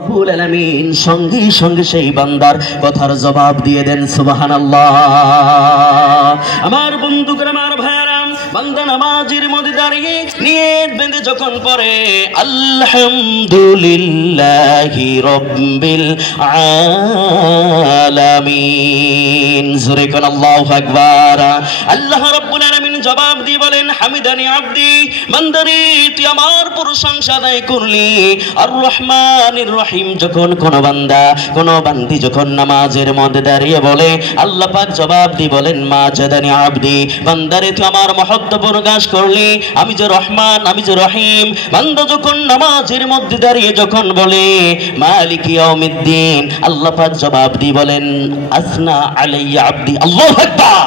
রব্বুল আলামিন সঙ্গে সঙ্গে সেই বান্দার কথার জবাব দিয়ে দেন সুবহানাল্লাহ। আমার বন্ধুরা, আমার ভাইরা, বান্দা নামাজের মধ্যে দাঁড়িয়ে নিয়ত বেঁধে যখন পড়ে আলহামদুলিল্লাহি রাব্বিল আলামিন, জোরে কোন আল্লাহু আকবার। আল্লাহ রাব্বুল আলামিন জবাব দিয়ে বলেন হামিদানি আব্দি, বান্দারে তুই আমার প্রশংসা আদায় করলি। আর রহমানির রহিম যখন কোন বান্দা কোন বান্দি যখন নামাজের মধ্যে দাঁড়িয়ে বলে, আল্লাহ পাক জবাব দিয়ে বলেন মাজাদানি আব্দি, বান্দারে তুই আমার মহত্ব প্রকাশ করলি, আমি যে রহমান, আমি যে রহিম। বান্দা যখন নামাজের মধ্যে দাঁড়িয়ে যখন বলে মালিক ইয়াউমিদ্দিন, আল্লাহ পাক জবাব দিয়ে বলেন আসনা আলাইয়া আব্দি, আল্লাহু আকবার।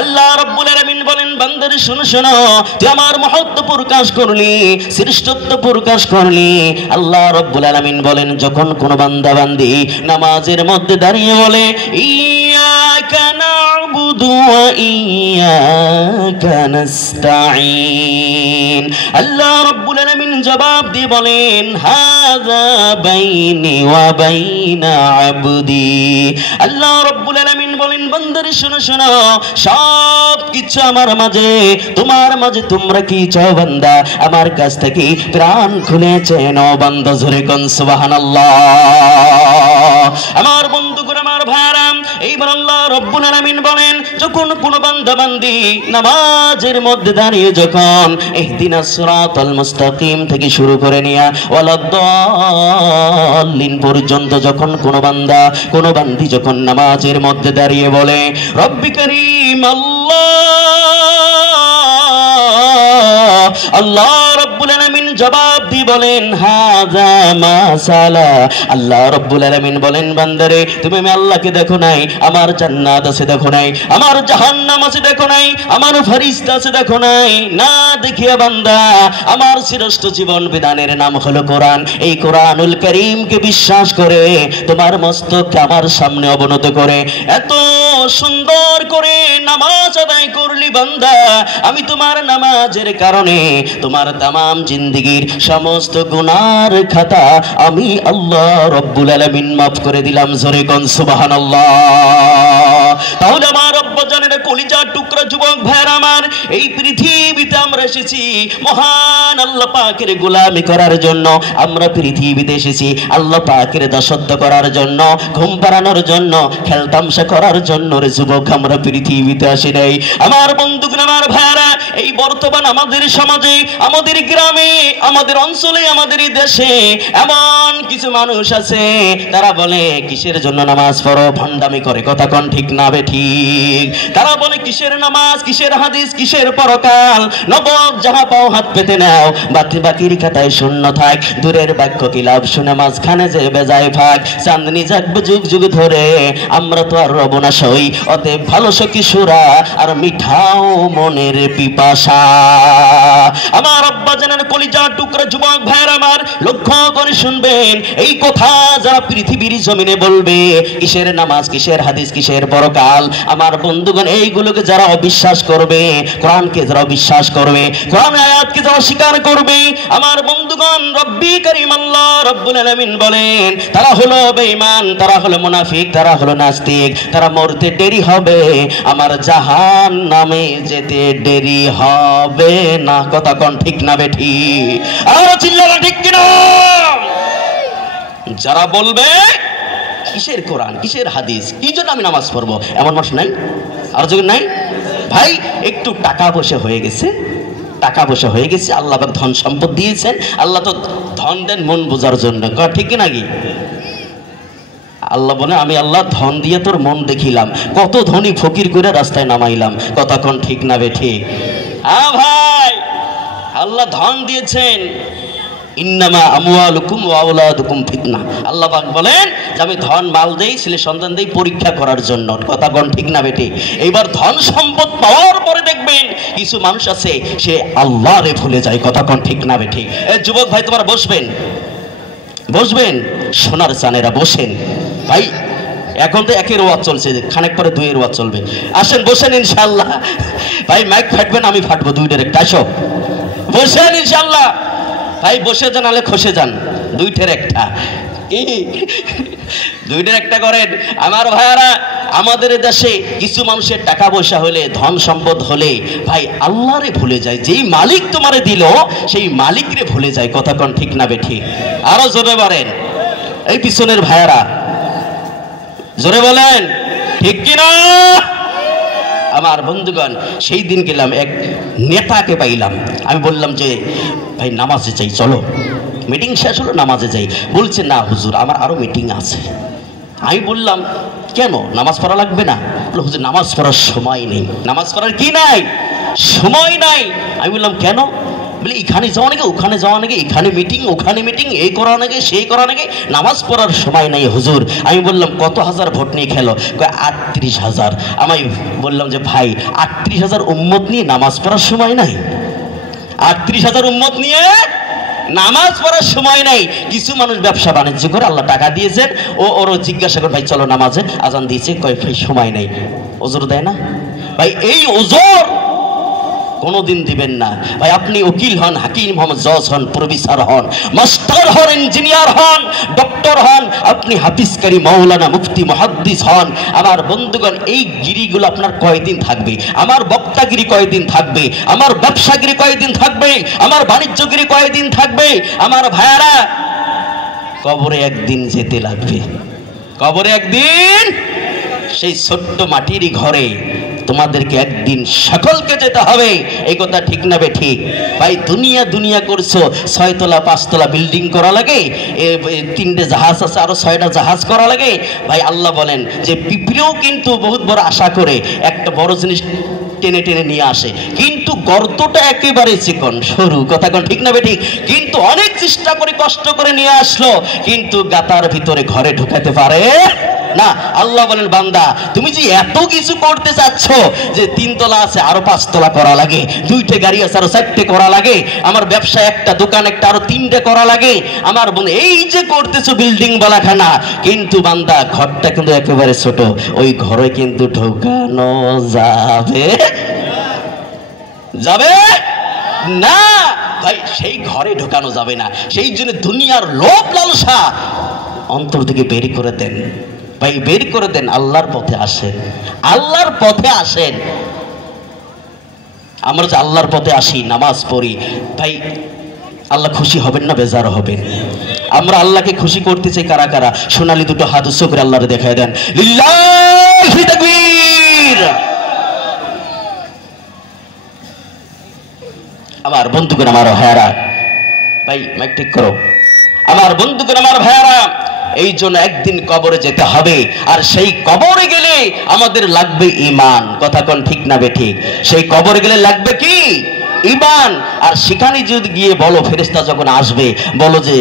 আল্লাহ রাব্বুল আলামিন বলেন বান্দারে শোনো শোনো, তুই আমার মহত্ব প্রকাশ করলি, শ্রেষ্ঠত্ব প্রকাশ করলি। আল্লাহ রাব্বুল আলামিন বলেন যখন কোন বান্দা বান্দি নামাজের মধ্যে দাঁড়িয়ে বলে ইয়াকা না'বুদু ওয়া ইয়াকা নাস্তাঈন, আল্লাহ রাব্বুল আলামিন জবাব দিয়ে বলেন হাযা বাইনি ওয়া বাইনা আবদি। আল্লাহ রাব্বুল আলামিন বলেন বান্দারে শোনো শোনো, সব কিছু আমার মাঝে, তোমার মাঝে, তোমরা কি চাও বান্দা আমার কাছ থেকে প্রাণ খুলে চেনো বান্দা, জোরে কোন সুবহানাল্লাহ। আমার বন্ধুগণ, আমার ভাইরা, এইবার আল্লাহ রাব্বুল আলামিন বলেন যখন কোন বান্দা বান্দি নামাজের মধ্যে দাঁড়িয়ে যখন ইহদিনাস সিরাতাল মুস্তাকিম থেকে শুরু করে নিয়া ওয়ালাদ-দাল্লিন পর্যন্ত যখন কোন বান্দা কোন বান্দি যখন নামাজের মধ্যে দাঁড়িয়ে বলে রব্বি কারীম আল্লাহ রাব্বুল আলামিন জবাব দিয়ে বলেন হাযা মা সালা। আল্লাহ রাব্বুল আলামিন বলেন বান্দারে তুমি আমি আল্লাহকে দেখো নাই, আমার জান্নাত আছে দেখো নাই, আমার জাহান্নাম আছে দেখো নাই, আমার ফেরেশতা আছে দেখো নাই, না দেখিয়া বান্দা আমার শ্রেষ্ঠ জীবন বিধানের নাম হলো কোরআন, এই কোরআনুল কারীমকে বিশ্বাস করে তোমার মস্তককে আমার সামনে অবনত করে এত সুন্দর করে নামাজ আদায় করলি বান্দা, আমি তোমার নামাজের কারণে তোমার তামাম জিন্দেগীর সমস্ত গুনার খাতা আমি আল্লাহ রাব্বুল আলামিন মাফ করে দিলাম, জোরে কোন সুবহানাল্লাহ। তাহলে আমার আব্বাজানের কলিজার টুকরা যুবক ভাইরা আমার, এই পৃথিবীতে আমরা এসেছি মহান আল্লাহ পাকের গোলামি করার জন্য, আমরা পৃথিবীতে এসেছি আল্লাহ পাকের দাসত্ব করার জন্য, ঘুম পাড়ানোর জন্য, খেলতামশা করার জন্য রে যুবক, আমরা পৃথিবীতে আসি নাই। আমার বন্ধুগণ, আমার ভাইরা, এই বর্তমান আমাদের সমাজে, আমাদের গ্রামে, আমাদের অঞ্চলে, আমাদের দেশে এমন কিছু মানুষ আছে তারা বলে কিসের জন্য নামাজ পড়ো, ভণ্ডামি করে, কথা কোন ঠিক না বে ঠিক। তারা বলে কিসের নামাজ, কিসের হাদিস, কিসের পরকাল, নগদ যাহা পাও হাত পেতে নাও, বাকির খাতায় শূন্য থাক, দূরের বাক্য কি লাভ শুনে মাঝখানে যে বেজায় ফাঁক, চাঁদনি জাগবে যুগ যুগ ধরে, আমরা তো আর রব না সই, অতএব ভালো সখী সুরা আর মিঠাও মনের পিপাসা। আমার আব্বাজানের কলিজার টুকরা যুবক ভাইরা আমার, লক্ষ্য করে শুনবেন এই কথা যারা পৃথিবীর জমিনে বলবে কিসের নামাজ, কিসের হাদিস, কিসের পরকাল, আমার বন্ধুগণ এইগুলোকে যারা অবিশ্বাস করবে, কোরআনকে যারা অবিশ্বাস করবে, কোরআন আয়াতকে যারা স্বীকার করবে, আমার বন্ধুগণ রব্বি কারীম আল্লাহ রাব্বুল আলামিন বলেন তারা হলো বেঈমান, তারা হলো মুনাফিক, তারা হলো নাস্তিক, তারা মরতে দেরি হবে, আমার জাহান্নামে যেতে দেরি হবে না, কথা কোন ঠিক না বে ঠিক? আর চিল্লালা ঠিক কিনা? যারা বলবে কিসের কোরআন, কিসের হাদিস, কি জন্য আমি নামাজ পড়বো, এমন মানুষ নাই? আর যদি নাই ভাই, একটু টাকা পয়সা হয়ে গেছে, টাকা পয়সা হয়ে গেছে, আল্লাহ ধন সম্পদ দিয়েছেন, আল্লাহ তো ধন দেন মন বোঝার জন্য, ঠিক নাকি? আল্লাহ বলে আমি আল্লাহ ধন দিয়ে তোর মন দেখিলাম, কত ধনী ফকির করে রাস্তায় নামাইলাম, কথা কোন ঠিক না বে ঠিক? হ্যাঁ ভাই, আল্লাহ ধন দিয়েছেন, ইন্নামা আমওয়ালুকুম ওয়া আওলাদুকুম ফিতনা, আল্লাহ পাক বলেন যে আমি ধন মাল দেই, ছেলে সন্তান দেই পরীক্ষা করার জন্য, কথা কোন ঠিক না বেটি? এইবার ধন সম্পদ পাওয়ার পরে দেখবেন কিছু মানুষ আছে সে আল্লাহরে ভুলে যায়, কথা কোন ঠিক না বেটি? যুবক ভাই তোমার বসবেন, বসবেন, সোনার চানেরা বসেন ভাই, এখন তো একের ওয়াজ চলছে, খানিক পরে দুইয়ের ওয়াজ চলবে, আসেন বসেন ইনশাআল্লাহ। ভাই মাইক ফাটবেন, আমি ফাটবো, দুই ডাইরেক্ট আসো, বসেন ইনশাআল্লাহ। ভাই বসে যান, আলে খসে যান, দুইটার একটা কি দুইটার একটা করেন আমার ভাইয়ারা। আমাদের দেশে কিছু মানুষের টাকা পয়সা হলে, ধন সম্পদ হলে ভাই আল্লাহরে ভুলে যায়। যেই মালিক তোমারে দিল সেই মালিকরে ভুলে যায়। কথা কোন ঠিক না বেঠি? আরো জোরে বলেন এই পিছনের ভাইয়ারা, জোরে বলেন ঠিক কিনা? আমার বন্ধুগণ, সেই দিন গেলাম এক নেতাকে পাইলাম। আমি বললাম যে ভাই নামাজে যাই, চলো। মিটিং শেষ হলো, নামাজে যাই। বলছে না হুজুর আমার আরো মিটিং আছে। আমি বললাম কেন, নামাজ পড়া লাগবে না? বললো হুজুর নামাজ পড়ার সময় নেই। নামাজ পড়ার কি নাই? সময় নাই। আমি বললাম কেন? বলে এখানে যাওয়া নাকি, ওখানে যাওয়া নাকি, এখানে মিটিং, ওখানে মিটিং, এই করা নাকি, সেই করা নাকি, নামাজ পড়ার সময় নাই হুজুর। আমি বললাম কত হাজার ভোট নিয়ে খেলো? 38,000। আমি বললাম যে ভাই 38,000 উম্মত নিয়ে নামাজ পড়ার সময় নাই? 38,000 উম্মত নিয়ে নামাজ পড়ার সময় নাই। কিছু মানুষ ব্যবসা বাণিজ্য করে, আল্লাহ টাকা দিয়েছেন, ওরও জিজ্ঞাসা করে ভাই চলো নামাজে, আজান দিয়েছে, কয় ভাই সময় নেই। ওজোর দেয় না ভাই? এই ওজোর কোনোদিন দিবেন না ভাই। আপনি উকিল হন, হাকিম হন, জজ হন, প্রফেসর হন, মাস্টার হন, ইঞ্জিনিয়ার হন, ডক্টর হন, আপনি হাফিজকারী, মাওলানা, মুফতি, মুহাদ্দিস হন। আমার বন্ধুগণ, এই গিরিগুলো আপনার কয়দিন থাকবে? আমার বক্তাগিরি কয়দিন থাকবে? আমার ব্যবসাগিরি কয়দিন থাকবে? আমার বাণিজ্যগিরি কয়দিন থাকবে? আমার ভাইয়ারা, কবরে একদিন যেতে লাগবে। কবরে একদিন, সেই ছোট্ট মাটির ঘরে তোমাদেরকে একদিন সকলকে যেতে হবে। এই কথা ঠিক না বেঠিক? ভাই দুনিয়া দুনিয়া করছো, 6 তলা 5 তলা বিল্ডিং করা লাগে, 3টে জাহাজ আছে, আরো 6টা জাহাজ করা লাগে। ভাই আল্লাহ বলেন যে পিঁপড়েও কিন্তু বহুত বড় আশা করে একটা বড় জিনিস টেনে টেনে নিয়ে আসে, কিন্তু গর্তটা একেবারে চিকন সরু। কথা কোন ঠিক না বেঠিক? কিন্তু অনেক চেষ্টা করে কষ্ট করে নিয়ে আসলো, কিন্তু গাতার ভিতরে ঘরে ঢুকাতে পারে না। আল্লাহ বলেন বান্দা তুমি যে এত কিছু করতে চাচ্ছ, যে 3 তলা আছে আরো 5 তলা করা লাগে, 2টে গাড়ি আছে আরো 4টে করা লাগে, আমার ব্যবসা একটা দোকান একটা আরো 3টে করা লাগে, আমার বোন এই যে করতেছো বিল্ডিং বালাখানা, কিন্তু বান্দা ঘরটা কিন্তু একেবারে ছোট, ওই ঘরে কিন্তু ঢোকানো যাবে যাবে না ভাই, সেই ঘরে ঢোকানো যাবে না। সেই জন্য দুনিয়ার লোভ লালসা অন্তর থেকে বের করে দেন ভাই, বের করে দেন। আল্লাহর পথে আসেন, আল্লাহর পথে আসেন। আমরা যে আল্লাহর পথে আসি, নামাজ পড়ি, ভাই আল্লাহ খুশি হবেন না বেজার হবেন? আমরা আল্লাহকে খুশি করতে চাই কারা কারা? সোনালী দুটো হাত উৎস করে আল্লাহরে দেখায় দেন, লিল্লাহি তাকবীর। আমার বন্ধুগণ, আমার ভাইয়ারা, ভাই মাইক ঠিক করো। আমার বন্ধুগণ, আমার ভাইয়ারা, এই জন্য একদিন কবরে যেতে হবে, আর সেই কবরে গেলে আমাদের লাগবে ঈমান। কথা কোন ঠিক না বেঠিক? সেই কবরে গেলে লাগবে কি? ঈমান। আর সেখানে যদি গিয়ে বলো, ফেরেশতা যখন আসবে, বলো যে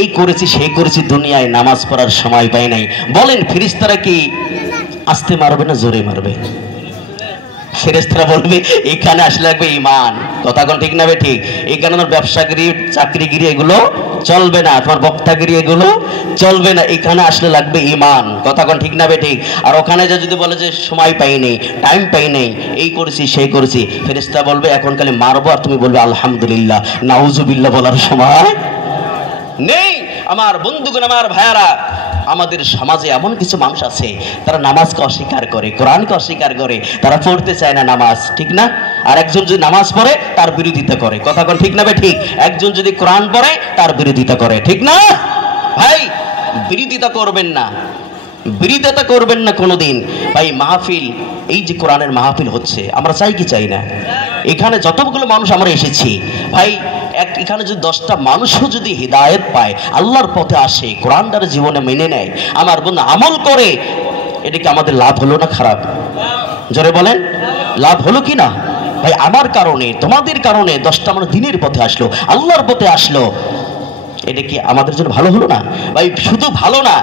এই করেছি সেই করেছি, দুনিয়ায় নামাজ পড়ার সময় পাই নাই, বলেন ফেরেশতারা কি আস্তে মারবে না জোরে মারবে? ফেরেশতারা বলবে এখানে আসলে লাগবে ঈমান। কথা কোন ঠিক না বেঠিক? এখানে আমার ব্যবসাগিরি, চাকরিগিরি এগুলো চলবে না, তোমার বক্তাগিরি এগুলো চলবে না, এখানে আসলে লাগবে ঈমান। কথা কোন ঠিক না বেঠিক? আর ওখানে যে যদি বলে যে সময় পাই নেই, টাইম পাই নেই, এই করেছি সেই করেছি, ফেরেশতা বলবে এখন খালি মারবো, আর তুমি বলবে আলহামদুলিল্লাহ, নাউজুবিল্লাহ বলার সময় নেই। আমার বন্ধুগণ, আমার ভাইয়ারা, আমাদের সমাজে এমন কিছু মানুষ আছে, তারা নামাজকে অস্বীকার করে, কোরআনকে অস্বীকার করে, তারা পড়তে চায় না নামাজ, ঠিক না? আর একজন যদি নামাজ পড়ে তার বিরোধিতা করে। কথা কোন ঠিক না বেঠিক? একজন যদি কোরআন পড়ে তার বিরোধিতা করে, ঠিক না? ভাই বিরোধিতা করবেন না, বিরোধিতা করবেন না কোনোদিন। ভাই মাহফিল, এই যে কোরআনের মাহফিল হচ্ছে, আমরা চাই কি চাই না? এখানে যতগুলো মানুষ আমরা এসেছি ভাই, এখানে যদি 10টা মানুষও যদি হিদায়াত পায়, আল্লাহর পথে আসে, কোরআনটার জীবনে মেনে নেয়, আমার বন্ধু আমল করে, এটা কি আমাদের লাভ হলো না খারাপ? জোরে বলেন, লাভ হলো কি না? ভাই আমার কারণে, তোমাদের কারণে 10টা মানুষ দিনের পথে আসলো, আল্লাহর পথে আসলো, এটা কি আমাদের জন্য ভালো হলো না? ভাই শুধু ভালো না,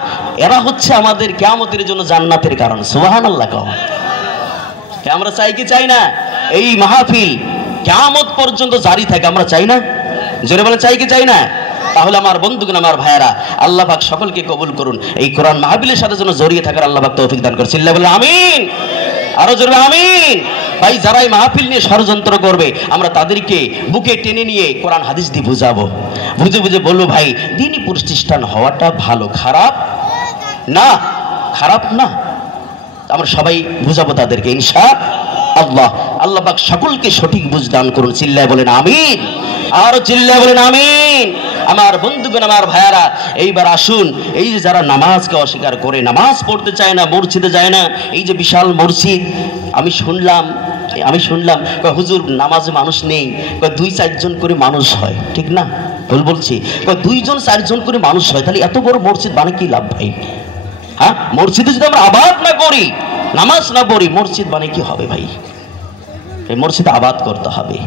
এরা হচ্ছে আমাদের কিয়ামতের জন্য জান্নাতের কারণ। সুবহানাল্লাহ। আমরা চাই কি চাই না এই মাহফিল কিয়ামত পর্যন্ত জারি থাকে? আমরা চাই না? জোরে বলে চাই কি চাই না? তাহলে আমার বন্ধুগণ, আমার ভাইয়ারা, আল্লাহ পাক সকলকে কবুল করুন। এই কোরআন মাহফিলের সাথে যেন জড়িয়ে থাকার আল্লাহ পাক তৌফিক দান করুন। আল্লাহ বলে আমিন। আরো জোরে আমিন। ভাই যারা এই মাহফিল নিয়ে ষড়যন্ত্র করবে আমরা তাদেরকে বুকে টেনে নিয়ে কোরআন হাদিস দিয়ে বুঝাবো, বুঝে বুঝে বলবো ভাই দ্বীনি প্রতিষ্ঠান হওয়াটা ভালো, খারাপ না, খারাপ না। আমরা সবাই বুঝাবো তাদেরকে ইনশাআল্লাহ। আল্লাহ পাক সকলকে সঠিক বুঝ দান করুন। চিল্লায় বলেন আমিন, আর চিল্লায় বলেন আমিন। আমার বন্ধুগণ, আমার ভাইয়ারা, এইবার আসুন, এই যে যারা নামাজকে অস্বীকার করে, নামাজ পড়তে চায় না, মসজিদে যায় না, এই যে বিশাল মসজিদ, আমি শুনলাম হুজুর নামাজে মানুষ নেই, 2-4 জন করে মানুষ হয়, ঠিক না? ভুল বলছি? 2-4 জন করে মানুষ হয়, তাহলে এত বড় মসজিদ মানে কি লাভ ভাই? হ্যাঁ, মসজিদে যদি আমরা আবাদ না করি, নামাজ না পড়ি, মসজিদ মানে কি হবে ভাই? এই মসজিদ আবাদ করতে হবে।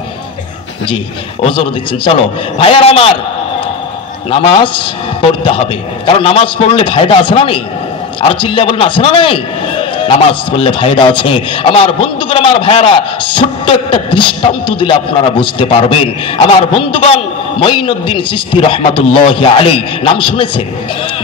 জি, ওজোর দিচ্ছেন। চলো ভাইয়ার আমার, নামাজ পড়তে হবে, কারণ নামাজ পড়লে ফায়দা আছে না নেই? আর চিল্লা বলেন আছে না নাই? নামাজ পড়লে ফায়দা আছে। আমার বন্ধুগণ, আমার ভাইয়ারা, ছোট্ট একটা দৃষ্টান্ত দিলে আপনারা বুঝতে পারবেন। আমার বন্ধুগণ, মঈনুদ্দিন চিশতি রহমাতুল্লাহি আলাইহি নাম শুনেছেন?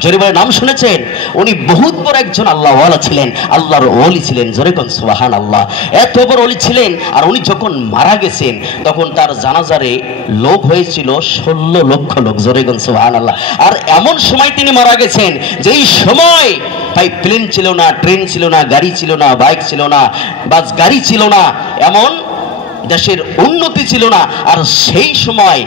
জোরে বলে নাম শুনেছেন? উনি বহুত বড় একজন আল্লাহওয়ালা ছিলেন, আল্লাহর ওলি ছিলেন। জোরে কোন সুবহানাল্লাহ। এত বড় ওলি ছিলেন, আর উনি যখন মারা গেছেন তখন তার জানাজারে লোক হয়েছিল 16 লক্ষ লোক। জোরে কোন সুবহানাল্লাহ। আর এমন সময় তিনি মারা গেছেন যেই সময় ভাই প্লেন ছিল না, ট্রেন ছিল না, গাড়ি ছিল না, বাইক ছিল না, বাস গাড়ি ছিল না, এমন দেশের উন্নতি ছিল না। আর সেই সময়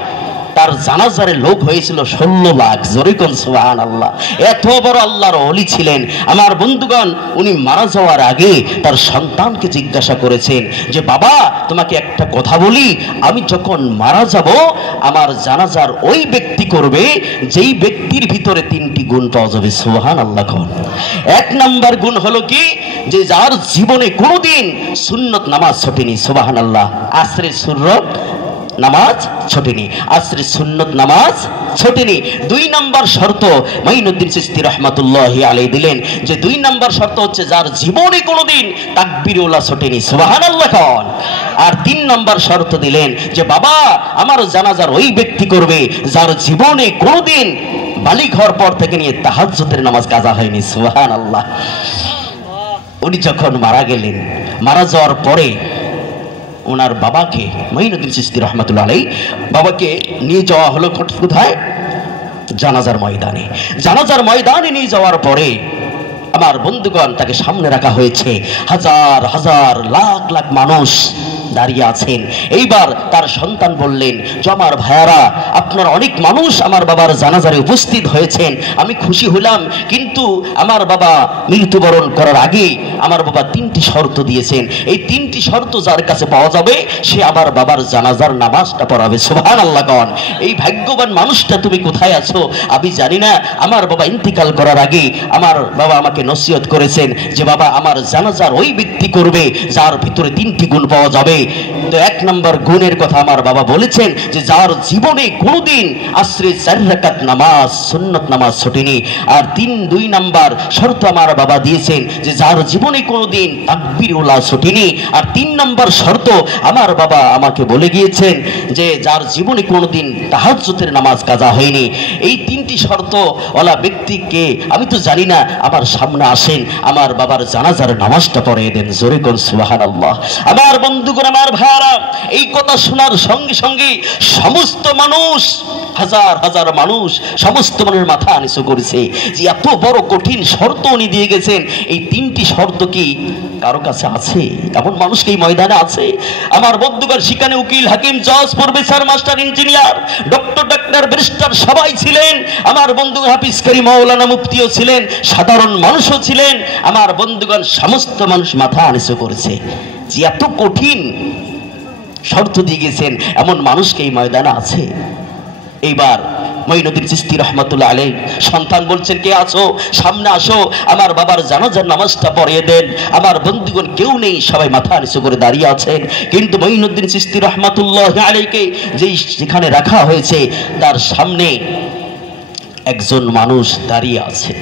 তার জানাজারে লোক হয়েছিল 16 লাখ। জোরে কোন সুবহানাল্লাহ। এত বড় আল্লাহর ওলি ছিলেন। আমার বন্ধুগণ, উনি মারা যাওয়ার আগে তার সন্তানকে জিজ্ঞাসা করেছেন যে বাবা, তোমাকে একটা কথা বলি, আমি যখন মারা যাব আমার জানাজার ওই ব্যক্তি করবে যেই ব্যক্তির ভিতরে 3টি গুণ পাওয়া যাবে। সুবহানাল্লাহ। 1 নাম্বার গুণ হলো কি, যে যার জীবনে কোনোদিন সুন্নত নামাজ ছুটেনি। সুবহানাল্লাহ। আসরের সুন্নত নামাজ ছুটেনি, আসরের সুন্নত নামাজ ছুটেনি। 2 নাম্বার শর্ত মঈনুদ্দিন চিশতি রহমাতুল্লাহি আলাইহি দিলেন যে 2 নাম্বার শর্ত হচ্ছে যার জীবনে কোনোদিন তাকবীরুল্লাহ ছুটেনি। সুবহানাল্লাহ। আর 3 নাম্বার শর্ত দিলেন যে বাবা, আমার জানাজার ওই ব্যক্তি করবে যার জীবনে কোনোদিন বালিগ হওয়ার পর থেকে নিয়ে তাহাজ্জুদের নামাজ কাজা হয়নি। সুবহানাল্লাহ। উনি যখন মারা গেলেন, মারা যাওয়ার পরে ওনার বাবাকে, মঈনুদ্দিন চিশতি রহমাতুল্লাহ আলাইহি বাবাকে নিয়ে যাওয়া হলো কোথায়? জানাজার ময়দানে। জানাজার ময়দানে নিয়ে যাওয়ার পরে আমার বন্ধুগণ, তাকে সামনে রাখা হয়েছে, হাজার হাজার লাখ লাখ মানুষ দাঁড়িয়ে আছেন। এইবার তার সন্তান বললেন যে আমার ভাইয়ারা, আপনার অনেক মানুষ আমার বাবার জানাজারে উপস্থিত হয়েছেন, আমি খুশি হলাম, কিন্তু আমার বাবা মৃত্যুবরণ করার আগে আমার বাবা 3টি শর্ত দিয়েছেন। এই 3টি শর্ত যার কাছে পাওয়া যাবে সে আমার বাবার জানাজার নামাজটা পড়াবে। সুবহানাল্লাহ। এই ভাগ্যবান মানুষটা তুমি কোথায় আছো আমি জানি না। আমার বাবা ইন্তিকাল করার আগে আমার বাবা আমাকে নসিহত করেছেন যে বাবা, আমার জানাজার ওই ব্যক্তি করবে যার ভিতরে 3টি গুণ পাওয়া যাবে। তো 1 নম্বর গুণের কথা আমার বাবা বলেছেন যে যার জীবনে কোনোদিন আসরে 4 রাকাত নামাজ সুন্নত নামাজ ছুটেনি। আর 2 নম্বর শর্ত আমার বাবা দিয়েছেন যে যার জীবনে কোনোদিন তাকবীরুল্লাহ ছুটেনি। আর 3 নম্বর শর্ত আমার বাবা আমাকে বলে গিয়েছেন যে যার জীবনে কোনোদিন তাহাজ্জুদের নামাজ কাজা হয়নি। এই 3টি শর্ত ওলা ব্যক্তিকে আমি তো জানি না, আমার সামনে আসেন, আমার বাবার জানাজার নামাজটা পড়িয়ে দেন। জোরে কোন সুবহানাল্লাহ। আমার বন্ধুগণ, আমার ভাইরা, এই কথা শোনার সঙ্গে সঙ্গে সমস্ত মানুষ, হাজার হাজার মানুষ, সমস্ত মানুষের মাথা নিচু করেছে যে এত বড় কঠিন শর্ত উনি দিয়ে গেছেন। এই 3টি শর্ত কি কারো কাছে আছে? এমন মানুষ কি এই ময়দানে আছে? আমার বন্ধুগণ, সেখানে উকিল, হাকিম, জজ, professor, master, engineer, doctor, barrister সবাই ছিলেন। আমার বন্ধু হাফিজ কারি, মাওলানা, মুফতিও ছিলেন, সাধারণ মানুষও ছিলেন। আমার বন্ধুগণ, সমস্ত মানুষ মাথা নিচু করেছে যে এত কঠিন শর্ত দিয়ে গেছেন, এমন মানুষকে এই ময়দানে আছে? এইবার মঈনুদ্দিন চিশতি রহমাতুল্লাহ আলাইহি সন্তান বলছেন, কে আছো সামনে আসো, আমার বাবার জানাজার নামাজটা পড়িয়ে দেন। আমার বন্ধুগণ কেউ নেই, সবাই মাথা নিচু করে দাঁড়িয়ে আছেন। কিন্তু মঈনুদ্দিন চিশতি রহমাতুল্লাহ আলাইহিকে যেই যেখানে রাখা হয়েছে তার সামনে একজন মানুষ দাঁড়িয়ে আছে।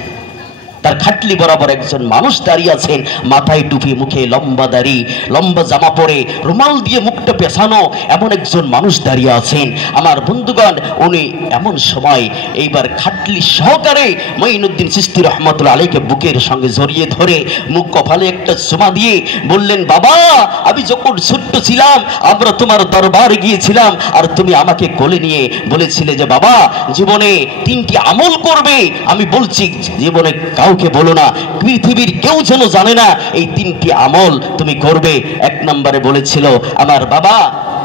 তার খাটলি বরাবর একজন মানুষ দাঁড়িয়ে আছেন, মাথায় টুপি, মুখে লম্বা দাড়ি, লম্বা জামা পরে, রুমাল দিয়ে মুখটা পেছানো, এমন একজন মানুষ দাঁড়িয়ে আছেন। আমার বন্ধুগণ, উনি এমন সময় এইবার খাটলি সহকারে মঈনুদ্দিন চিশতি রহমাতুল্লাহ আলাইহিকে বুকের সঙ্গে জড়িয়ে ধরে মুখ কপালে একটা চুমা দিয়ে বললেন, বাবা, আমি যখন ছোট্ট ছিলাম আমরা তোমার দরবারে গিয়েছিলাম, আর তুমি আমাকে কোলে নিয়ে বলেছিলে যে বাবা, জীবনে 3টি আমল করবে। আমি বলছি জীবনে কাউকে বলো না, পৃথিবীর কেউ যেন জানে না এই 3টি আমল তুমি করবে। 1 নম্বরে বলেছিল আমার বাবা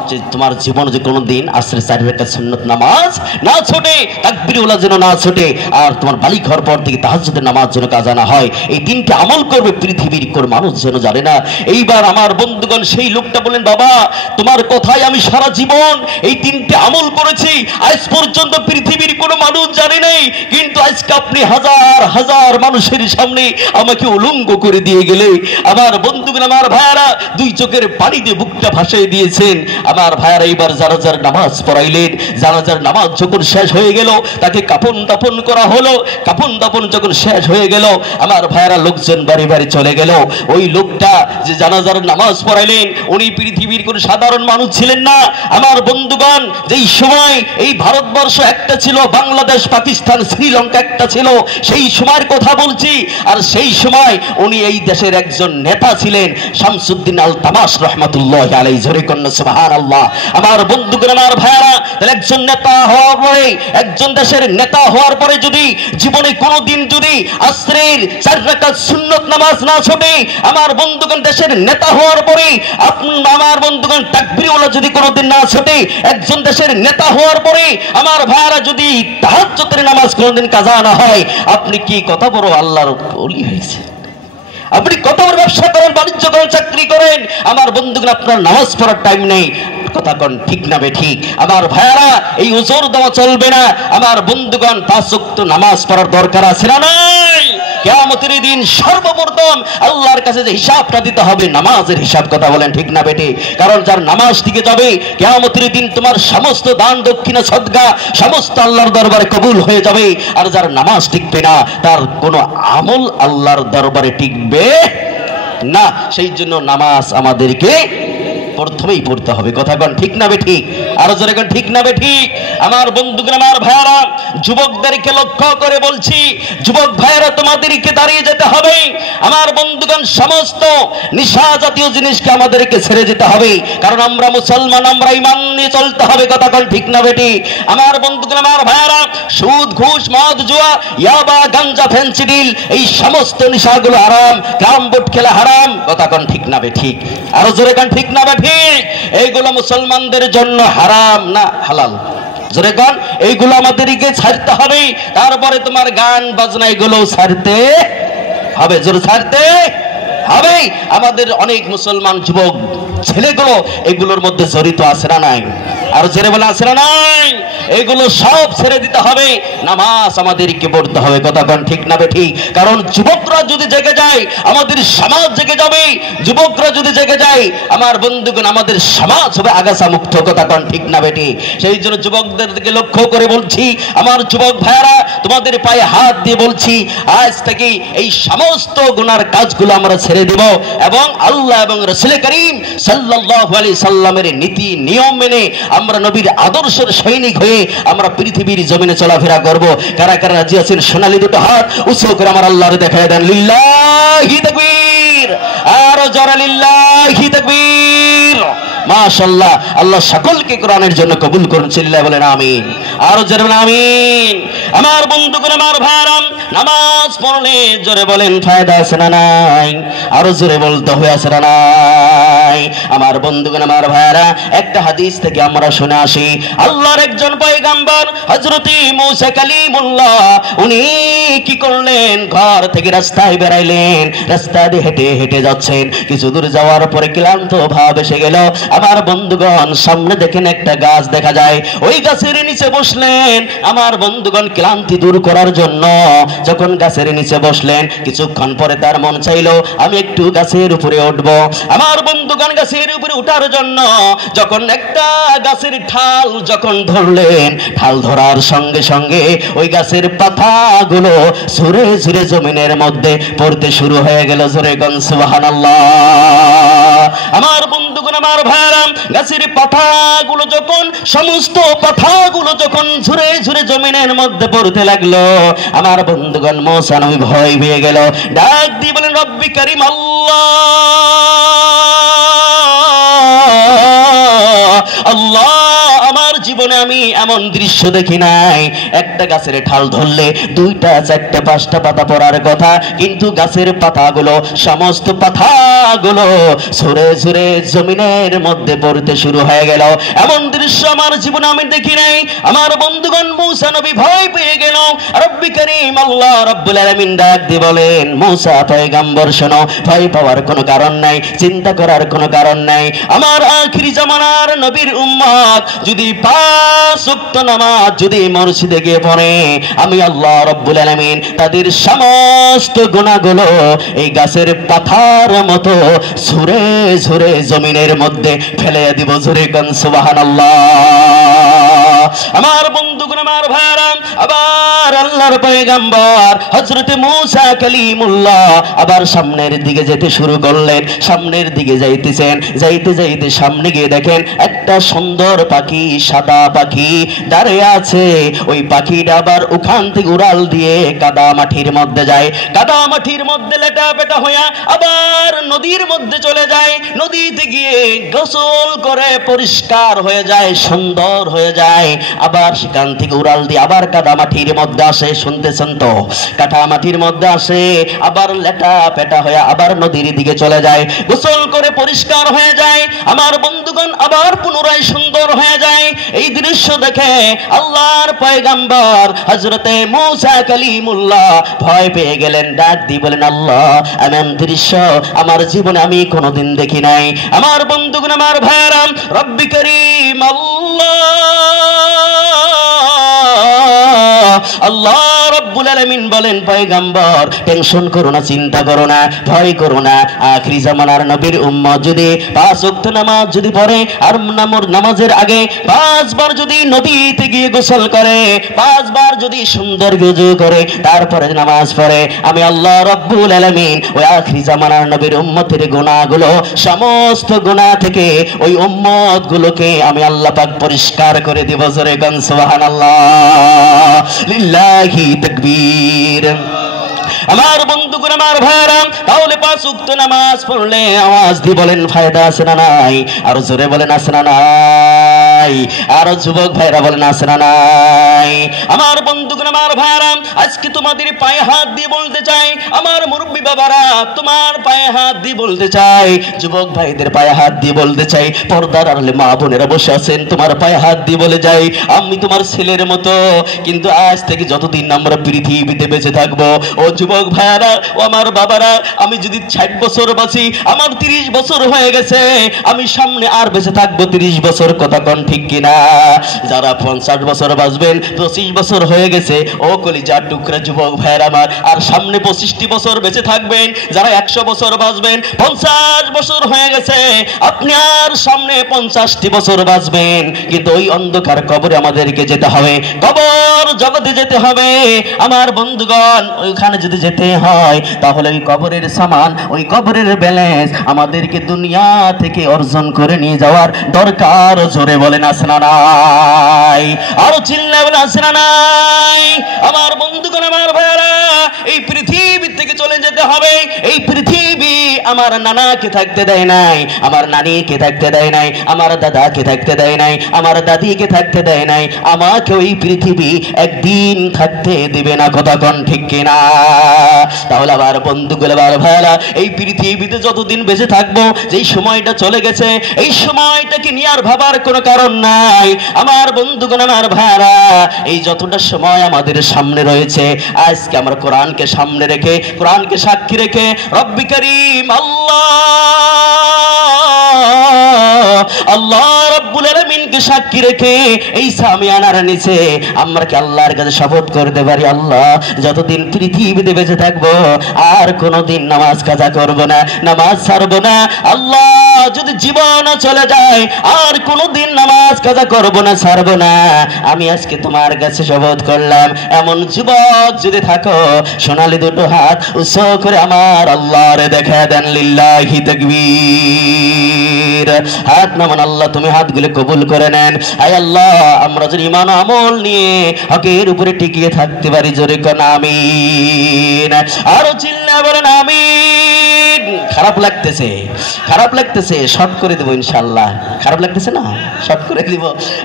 যে তোমার জীবনে যে কোনোদিন আসরের 4 রাকাত সুন্নত নামাজ না ছোটে, তাকবীরুল্লাহ যেন না ছোটে, আর তোমার বালিক হওয়ার পর থেকে তাহাজ্জুদের নামাজ যেন কাজা না হয়। এই 3টি আমল করবে, পৃথিবীর কোন মানুষ যেন জানে না। এইবার আমার বন্ধুগণ সেই লোকটা বলেন, বাবা, তোমার কথাই আমি সারা জীবন এই 3টি আমল করেছি, আজ পর্যন্ত পৃথিবীর কোনো মানুষ জানে নাই, কিন্তু আজকে আপনি হাজার হাজার মানুষের সামনে আমাকে উলঙ্গ করে দিয়ে গেলে। আমার বন্ধুগণ, আমার ভাইয়ারা 2 চোখের পানি দিয়ে বুকটা ভাসিয়ে দিয়েছেন। আমার ভাইয়ারা এইবার জানাজার নামাজ পড়াইলেন। জানাজার নামাজ যখন শেষ হয়ে গেল, তাকে কাফন দাফন করা হলো। কাফন দাফন যখন শেষ হয়ে গেল, আমার ভাইয়ারা লোকজন বাড়ি বাড়ি চলে গেল। ওই লোকটা যে জানাজার নামাজ পড়াইলেন, উনি পৃথিবীর কোন সাধারণ মানুষ ছিলেন না। আমার বন্ধুগণ, যেই সময় এই ভারতবর্ষ একটা ছিল, বাংলাদেশ, পাকিস্তান, শ্রীলঙ্কা একটা ছিল, সেই সময়ের কথা বলছি। আর সেই সময় উনি এই দেশের একজন নেতা ছিলেন, শামসুদ্দিন আল তামাশ রহমাতুল্লাহ আলাইহি। জোরে কন্যা সুবহানাল্লাহ। আমার বন্ধুগণ, আমার ভাইয়ারা, একজন নেতা হওয়ার পরে, একজন দেশের নেতা হওয়ার পরে যদি জীবনে কোনোদিন যদি আসরের 4 রাকাত সুন্নত নামাজ না ছোটে, আমার বন্ধুগণ, দেশের নেতা হওয়ার পরে আমার বন্ধুগণ তাকবীরুল্লাহ যদি কোনোদিন না ছোটে, একজন দেশের নেতা হওয়ার পরে আমার ভাইয়ারা যদি তাহাজ্জুদের নামাজ কোনোদিন কাজা না হয়, আপনি কি কত বড় আল্লাহর ওলি হয়েছে? আপনি কত বড় ব্যবসা করেন, বাণিজ্য করেন, চাকরি করেন, আমার বন্ধুগণ আপনার নামাজ পড়ার টাইম নেই। কথা কোন ঠিক না বেঠিক? আমার ভাইয়ারা, এই ওজোর দেওয়া চলবে না। আমার বন্ধুগণ, 5 ওয়াক্ত নামাজ পড়ার দরকার আছে না নাই? কিয়ামতের দিন সর্বপ্রথম আল্লাহর কাছে যে হিসাবটা দিতে হবে, নামাজের হিসাব। কথা বলেন ঠিক না বেঠি? কারণ যার নামাজ টিকে যাবে, কিয়ামতের দিন তোমার সমস্ত দান, দক্ষিণা, সদকা সমস্ত আল্লাহর দরবারে কবুল হয়ে যাবে। আর যার নামাজ টিকবে না, তার কোনো আমল আল্লাহর দরবারে টিকবে না। সেই জন্য নামাজ আমাদেরকে প্রথমেই পড়তে হবে। কথা কোন ঠিক না বেঠিক? আরো জোরে কোন ঠিক না বেঠিক? আমার বন্ধুগণ, আমার ভাইয়ারা, যুবকদেরকে লক্ষ্য করে বলছি, যুবক ভাইয়ারা, তোমাদেরকে দাঁড়িয়ে যেতে হবে। আমার বন্ধুগণ, সমস্ত নিশা জাতীয় জিনিসকে আমাদেরকে ছেড়ে যেতে হবে, কারণ আমরা মুসলমান, আমরা ঈমান নিয়ে চলতে হবে। কথা কোন ঠিক না বেঠিক? আমার বন্ধুগণ, আমার ভাইয়ারা, সুদ, ঘুষ, মদ, জুয়া, ইয়াবা, গাঞ্জা, ফেন্সিডিল, এই সমস্ত নিশাগুলো হারাম। ক্যারাম বোর্ড খেলা হারাম। কথা কোন ঠিক না বেঠিক? আরো জোরে কোন ঠিক না বেঠিক? এইগুলো মুসলমানদের জন্য হারাম না হালাল? জোরে কোন? এইগুলো আমাদেরকে ছাড়তে হবে। তারপরে তোমার গান বাজনা এগুলো ছাড়তে হবে। জোরে ছাড়তে হবে। আমাদের অনেক মুসলমান যুবক ছেলেগুলো এগুলোর মধ্যে জড়িত আছে না নাই? আর ছেড়ে বলে আছে না নাই? এগুলো সব ছেড়ে দিতে হবে। নামাজ আমাদেরকে পড়তে হবে। কথা কোন ঠিক না বেঠিক? কারণ যুবকরা যদি জেগে যায়, আমাদের সমাজ জেগে যাবে। যুবকরা যদি জেগে যায়, আমার বন্ধুগণ, আমাদের সমাজ হবে আগাছা মুক্ত। কথা কোন ঠিক না বেঠিক? সেই জন্য যুবকদেরকে লক্ষ্য করে বলছি, আমার যুবক ভাইয়ারা, তোমাদের পায়ে হাত দিয়ে বলছি, আজ থেকে এই সমস্ত গুনার কাজগুলো আমরা ছেড়ে দেব এবং আল্লাহ এবং রাসূল করিম সাল্লাল্লাহু আলাইহি সাল্লামের নীতি নিয়ম মেনে আমরা নবীর আদর্শের সৈনিক হয়ে আমরা পৃথিবীর জমিনে চলাফেরা করব। কারা কারা রাজি আছেন? সোনালী দুটো হাত উঁচু করে আমার আল্লাহরে দেখায় দেন। লিল্লাহি তাকবীর। আর যারা লিল্লাহি তাকবীর। মাশাআল্লাহ। আল্লাহ সকলকে কোরআনের জন্য কবুল করুন। চিল্লায় বলেন আমিন। আর জোরে বলেন আমিন। আমার বন্ধুগণ, আমার ভাইরা, নামাজ পড়লে জোরে বলেন ফায়দা আছে না নাই? আরো জোরে বলতে হবে আছে না নাই? আমার বন্ধুগণ, আমার ভাইরা, একটা হাদিস থেকে আমরা শুনে আসি, আল্লাহর একজন পয়গম্বর হযরত মুসা কালিমুল্লাহ, উনি কি করলেন? ঘর থেকে রাস্তায় বেরাইলেন। রাস্তা দিয়ে হেঁটে হেঁটে যাচ্ছেন। কিছু দূর যাওয়ার পরে ক্লান্ত ভাব এসে গেল। আমার বন্ধুগণ সামনে দেখেন একটা গাছ দেখা যায়, ওই গাছের নিচে বসলেন আমার বন্ধুগণ ক্লান্তি দূর করার জন্য। যখন গাছের নিচে বসলেন কিছুক্ষণ পরে তার মন চাইলো আমি একটু গাছের উপরে উঠব। আমার বন্ধুগণ গাছের উপরে উঠার জন্য যখন একটা গাছের ঠাল যখন ধরলেন, ঠাল ধরার সঙ্গে সঙ্গে ওই গাছের পাতাগুলো ঝরে ঝরে জমিনের মধ্যে পড়তে শুরু হয়ে গেল। জোরে গন সুবহানাল্লাহ। আমার বন্ধুগণ আমার ভাইরা, গাছের পাতাগুলো যখন সমস্ত পাতাগুলো যখন ঝরে ঝরে জমিনের মধ্যে পড়তে লাগলো, আমার বন্ধুগণ মুসা নবী ভয় পেয়ে গেল, ডাক দিয়ে বলেন রব্বি কারীম আল্লাহ আল্লাহ, আমার জীবনে আমি এমন দৃশ্য দেখি নাই। একটা গাছের ঠাল ধরলে দুইটা চারটা পাঁচটা পাতা পড়ার কথা, কিন্তু গাছের পাতাগুলো সমস্ত পাতাগুলো ঝরে ঝরে জমিনের মধ্যে পড়তে শুরু হয়ে গেল। এমন দৃশ্য আমার জীবনে আমি দেখি নাই। আমার বন্ধুগণ মুসা নবী ভয় পেয়ে গেল। রব্বি কারীম আল্লাহ রাব্বুল আলামিন ডাক দিয়ে বলেন মুসা পয়গম্বর শোনো, ভয় পাওয়ার কোনো কারণ নাই, চিন্তা করার কোনো কারণ নাই। আমার আখিরি জামানার নবীর উম্মত যদি 5 ওয়াক্ত নামাজ যদি মসজিদে গিয়ে পড়ে, আমি আল্লাহ রাব্বুল আলামিন তাদের সমস্ত গুনাহগুলো এই গাছের পাতার মতো ঝরে ঝরে জমিনের মধ্যে ফেলে দিব। জোরে গান সুবহানাল্লাহ। আমার বন্ধুগণ আমার ভাইরা, আবার আল্লাহর পয়গম্বর হযরত মুসা কালিমুল্লাহ আবার সামনের দিকে যেতে শুরু করলেন। সামনের দিকে যাইতেছেন, যাইতে যাইতে সামনে গিয়ে দেখেন একটা সুন্দর পাখি, সাদা পাখি দাঁড়িয়ে আছে। ওই পাখিটা আবার ওখান থেকে উড়াল দিয়ে কাদা মাটির মধ্যে যায়, কাদা মাটির মধ্যে লেটা পেটা হইয়া আবার নদীর মধ্যে চলে যায়। নদীতে গিয়ে গোসল করে পরিষ্কার হয়ে যায়, সুন্দর হয়ে যায়। আবার সেখান থেকে উড়াল দিয়ে আবার কাদা মাটির মধ্যে আসে। শুনতেছেন তো, কাদা মাটির মধ্যে আসে, আবার লেটা পেটা হয়ে আবার নদীর দিকে চলে যায়, গোসল করে পরিষ্কার হয়ে যায়। আমার বন্ধুগণ আবার পুনরায় সুন্দর হয়ে যায়। এই দৃশ্য দেখে আল্লাহর পয়গম্বর হযরতে মুসা কালিমুল্লাহ ভয় পেয়ে গেলেন, ডাক দিয়ে বলেন আল্লাহ এমন দৃশ্য আমার জীবনে আমি কোনোদিন দেখি নাই। আমার বন্ধুগণ আমার ভাইরা, রব্বি কারীম আল্লাহ আল্লাহ রাব্বুল আলামিন বলেন পয়গম্বর টেনশন করো না, চিন্তা করো না, ভয় করো না। আখিরি জামানার নবীর উম্মত যদি 5 ওয়াক্ত নামাজ যদি পড়ে আর নামাজের আগে 5 বার যদি নদীতে গিয়ে গোসল করে, 5 বার যদি সুন্দর ওযু করে তারপরে নামাজ পড়ে, আমি আল্লাহ রাব্বুল আলামিন ওই আখিরি জামানার নবীর উম্মতের গুনাহগুলো সমস্ত গুনাহ থেকে ওই উম্মত গুলোকে আমি আল্লাহ পাক পরিষ্কার করে দেব। জোরে গান সুবহানাল্লাহ, লিল্লাহি তাকবীর। আমার বন্ধুগণ আমার ভাইরা, তাহলে 5 ওয়াক্ত নামাজ পড়লে আওয়াজ দিয়ে বলেন ফায়দা আছে না নাই? আর জোরে বলেন আছে না নাই? আর যুবক ভাইরা বলেন আছে না নাই? আমার বন্ধুগণ আমার ভাইরা, আজকে তোমাদের পায়ে হাত দিয়ে বলতে চাই, আমার মুরব্বি বাবারা তোমার পায়ে হাত দিয়ে বলতে চাই, যুবক ভাইদের পায়ে হাত দিয়ে বলতে চাই, পর্দার আড়ালে মা বোনেরা বসে আছেন, তোমার পায়ে হাত দিয়ে বলে যাই আমি তোমার ছেলের মতো, কিন্তু আজ থেকে যতদিন আমরা পৃথিবীতে বেঁচে থাকবো, ও যুবক ভাইয়ারা ও আমার বাবারা, আমি যদি 60 বছর বাঁচি, আমার 30 বছর হয়ে গেছে, আমি সামনে আর বেঁচে থাকবো 30 বছর, কথা কোন ঠিক কিনা? যারা 50 বছর বাঁচবেন, 25 বছর হয়ে গেছে, ও কলিজার টুকরা যুবক ভাইয়ারা আমার, আর সামনে 25টি বছর বেঁচে থাকবেন। যারা 100 বছর বাঁচবেন, 50 বছর হয়ে গেছে, আপনি আর সামনে 50টি বছর বাঁচবেন, কিন্তু ওই অন্ধকার কবরে আমাদেরকে যেতে হবে, কবর জগতে যেতে হবে। আমার বন্ধুগণ ওইখানে যদি যেতে হয় তাহলে ওই কবরের সামান, ওই কবরের ব্যালেন্স আমাদেরকে দুনিয়া থেকে অর্জন করে নিয়ে যাওয়ার দরকার। জোরে বলেন আছে না নাই? আরো চিল্লায় বলেন আছে না নাই? আমার বন্ধুগণ আমার ভাইরা, এই পৃথিবী থেকে চলে যেতে হবে। এই পৃথিবী আমার নানাকে থাকতে দেয় নাই, আমার নানিকে থাকতে দেয় নাই, আমার দাদাকে থাকতে দেয় নাই, আমার দাদিকে থাকতে দেয় নাই, আমাকে ওই পৃথিবী একদিন থাকতে দেবে না, কথা কোন ঠিক কিনা? তাহলে আবার বন্ধুগুলো আবার ভাইরা, এই পৃথিবীতে যতদিন বেঁচে থাকবো, যেই সময়টা চলে গেছে এই সময়টাকে নিয়ে আর ভাবার কোনো কারণ নাই। আমার বন্ধুগণ আমার ভাইরা, এই যতটা সময় আমাদের সামনে রয়েছে, আজকে আমরা কোরআনকে সামনে রেখে, কোরআনকে সাক্ষী রেখে রব্বি কারীম আল্লাহ রাব্বুল আলামিনকে সাক্ষী রেখে এই সামিয়ানার নিচে আমরা কি আল্লাহর কাছে শপথ করতে পারি, আল্লাহ যতদিন পৃথিবীতে বেঁচে থাকবো আর কোনোদিন নামাজ কাজা করব না, নামাজ ছাড়বো না। আল্লাহ যদি জীবন চলে যায় আর কোনোদিন নামাজ কাজা করব না, ছাড়বো না। আমি আজকে তোমার কাছে শপথ করলাম। এমন যুবক যদি থাকো সোনালী দুটো হাত উৎস করে আমার আল্লাহরে দেখা দেন। লিল্লাহি তাকবীর। হাত নামান আল্লাহ, তুমি হাতগুলো কবুল করে নেন। আয় আল্লাহ, আমরা যদি ঈমান ও আমল নিয়ে হকের উপরে টিকিয়ে থাকতে পারি, জোরে কোন আমিন। আরো চিল্লা বলেন আমিন। খারাপ লাগতেছে, খারাপ লাগতেছে, শর্ট করে দেবো ইনশাআল্লাহ। খারাপ লাগতেছে না, শর্ট করে দিব।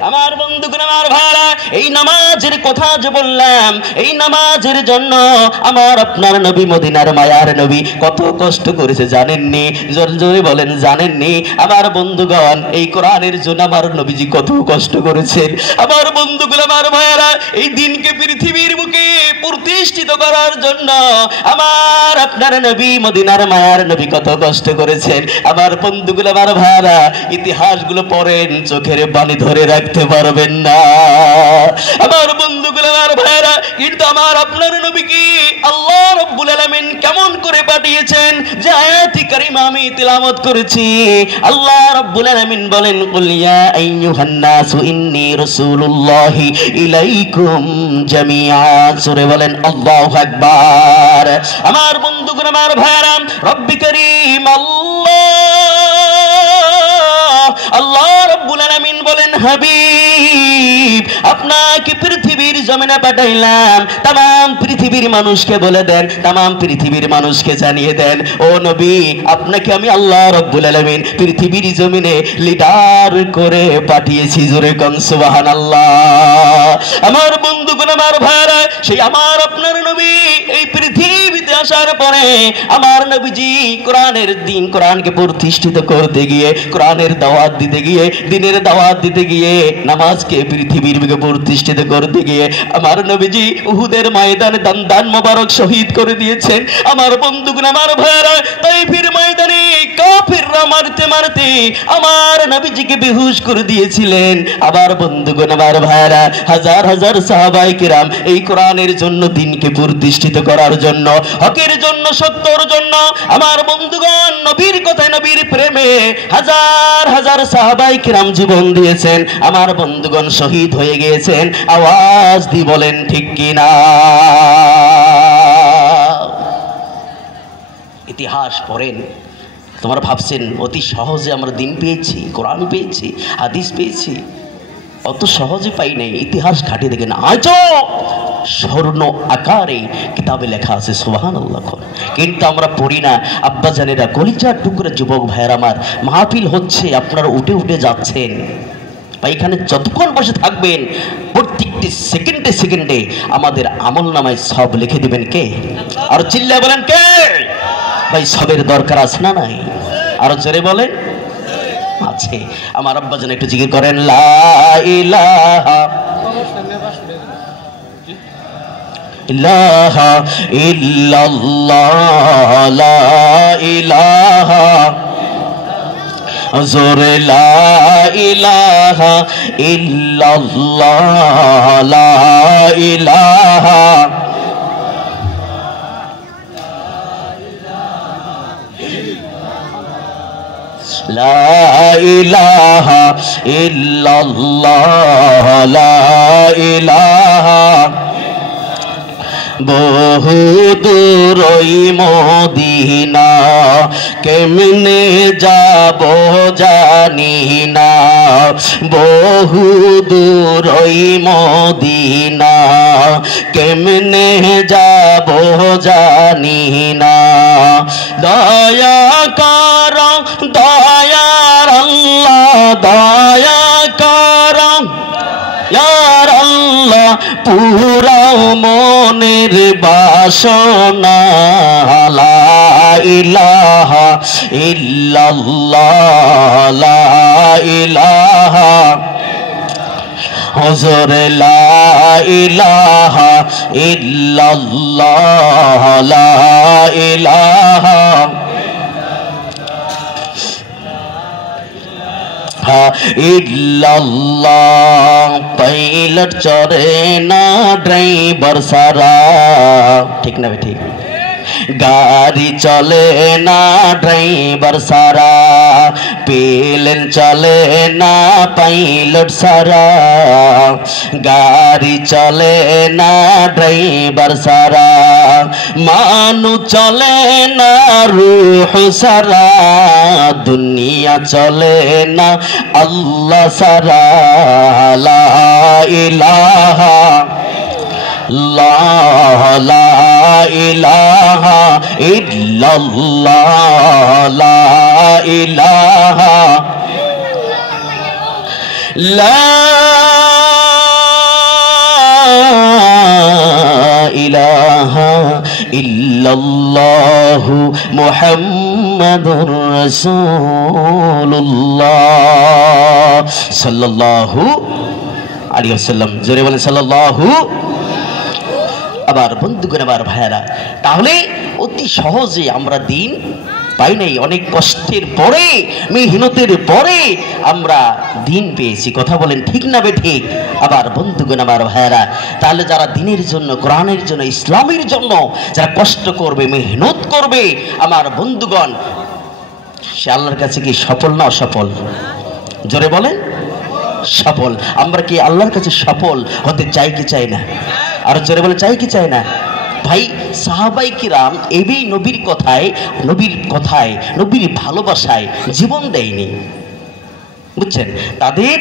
আমার বন্ধুগণ, আমার ভাইরা, এই নামাজের কথা যে বললাম, এই নামাজের জন্য আমার আপনার নবী, মদিনার মায়ার নবী কত কষ্ট করেছে জানেননি? জোরে জোরে বলেন জানেননি? আমার বন্ধুগণ, এই কোরআনের জন্য আমার নবীজি কত কষ্ট করেছেন। আমার বন্ধুগুলো, আমার ভাইরা, এই দিনকে পৃথিবীর বুকে প্রতিষ্ঠিত করার জন্য আমার আপনার নবী, মদিনার মায়ার নবী কত কষ্ট করেছেন। আমার বন্ধুগুলো, আমার ভাইরা, ইতিহাসগুলো পড়েন, চোখের পানি ধরে রাখতে পারবেন না। আমার বন্ধুগুলো, আমার ভাইরা, কিন্তু আমার আপনার নবীকে আল্লাহ রাব্বুল আলামিন কেমন করে পাঠিয়েছেন যে আয়াতি কারিমা আমি তিলাওয়াত করেছি। আল্লাহ রাব্বুল আলামিন বলেন, কুল ইয়া আইয়ুহান নাসু ইন্নী রাসূলুল্লাহি ইলাইকুম জামিআ। সূরা বলেন আল্লাহু আকবার। আমার বন্ধুগণ, আমার ভাইরা, রব্বি কারীম আল্লাহ রাব্বুল আলামিন বলেন, হাবিব আপনাকে পৃথিবীর জমিনে পাঠাইলাম, तमाम পৃথিবীর মানুষকে বলে দেন, तमाम পৃথিবীর মানুষকে জানিয়ে দেন, ও নবী আপনাকে আমি আল্লাহ রাব্বুল আলামিন পৃথিবীর জমিনে লিডার করে পাঠিয়েছি। জোরে কোন সুবহানাল্লাহ। আমার বন্ধুগণ, আমার ভাইরা, সেই আমার আপনার নবী এই পৃথিবীতে আসার পরে আমার নবীজি কোরআনের দিন, কোরআনকে প্রতিষ্ঠিত করতে গিয়ে, কোরআনের দাওয়াত দিতে গিয়ে, দিনের দাওয়াত দিতে গিয়ে, নামাজকে পৃথিবীর বুকে প্রতিষ্ঠিত করতে গিয়ে আমার নবীজি উহুদের ময়দানে দান মোবারক শহীদ করে দিয়েছেন। আমার বন্ধুগণ, আমার ভাইরা, তাইফের ময়দানে কাফিররা মারতে মারতে আমার নবীজিকে বেহুশ করে দিয়েছিলেন। আমার বন্ধুগণ, আমার ভাইরা, হাজার হাজার সাহাবায়ে কিরাম এই কোরআনের জন্য, দিনকে প্রতিষ্ঠিত করার জন্য, হকের জন্য, সত্যর জন্য, আমার বন্ধুগণ নবীর কথায়, নবীর প্রেমে হাজার হাজার সাহাবায়ে কিরাম জীবন দিয়েছেন। আমার বন্ধুগণ শহীদ হয়ে গিয়েছেন। আওয়াজ দি বলেন ঠিক কিনা? ইতিহাস পড়েন, তোমরা ভাবছেন অতি সহজে আমরা দিন পেয়েছি, কোরআন পেয়েছি, হাদিস পেয়েছি। অত সহজে পাই নাই। ইতিহাস ঘাটিয়ে দেখেন, আজও স্বর্ণ আকারে কিতাবে লেখা আছে সুবহানাল্লাহ, কিন্তু আমরা পড়ি না। আব্বা জানেরা, কলিজার টুকরা যুবক ভাইয়ের আমার, মাহফিল হচ্ছে, আপনারা উঠে উঠে যাচ্ছেন। ভাই এখানে যতক্ষণ বসে থাকবেন প্রত্যেকটি সেকেন্ডে সেকেন্ডে আমাদের আমল নামায় সব লিখে দিবেন কে? আর চিল্লায় বলেন কে? ভাই সবের দরকার আছে না নাই? আরো জোরে বলেন আছে। আমার আব্বা যেন একটু জিকির করেন, লা ইলাহা ইলাহা ইল্লাল্লাহ, লা ইলাহা, জোরে লা ইলাহা ইল্লাল্লাহ, লা ইলাহা, লা ইলাহা ইল্লাল্লাহ, লা ইলাহা। বহু দূর মদিনা কেমনে যাব জানি না, বহু দূর মদিনা কেমনে যাব জানি না। দয়া কর দয়ার আল্লাহ, দয়া কর ইয়ার আল্লাহ, পুরাও মনের বাসনা, লা ইলাহা ইল্লাল্লাহ, লা ইলাহা, হুজুর লা ইলাহা ইল্লাল্লাহ, লা ইলাহা। ইল্লাল্লাহ। পাইলট চড়ে না ড্রাইভার সারা, ঠিক না ঠিক? গাড়ি চলে না ড্রাইভার সারা, প্লেন চলে না পাইলট সারা, গাড়ি চলে না ড্রাইভার সারা, মানুষ চলে না রূহ সারা, দুনিয়া চলে না আল্লাহ সারা। লা ইলাহা লা ইলাহা ইল্লাল্লাহ, লা ইলাহা লা ইলাহা ইল্লাল্লাহ মুহাম্মাদুর রাসূলুল্লাহ সাল্লাল্লাহু আলাইহি ওয়াসাল্লাম। জোরে বলেন সাল্লাল্লাহু। আবার বন্ধুগণ, আবার ভাইয়ারা, তাহলে অতি সহজে আমরা দিন পাই নাই, অনেক কষ্টের পরে, মেহনতের পরে আমরা দিন পেয়েছি। কথা বলেন ঠিক না বে ঠিক? আবার বন্ধুগণ, আমার ভাইয়ারা, তাহলে যারা দিনের জন্য, কোরআনের জন্য, ইসলামের জন্য যারা কষ্ট করবে, মেহনত করবে, আমার বন্ধুগণ, সে আল্লাহর কাছে কি সফল না অসফল? জোরে বলেন সফল। আমরা কি আল্লাহর কাছে সফল হতে চাই কি চাই না? আর জোরে বলে চাই কি চাই না? ভাই, সাহাবাই কিরাম এই নবীর কথায়, নবীর ভালোবাসায় জীবন দেয়নি, বুঝছেন? তাদের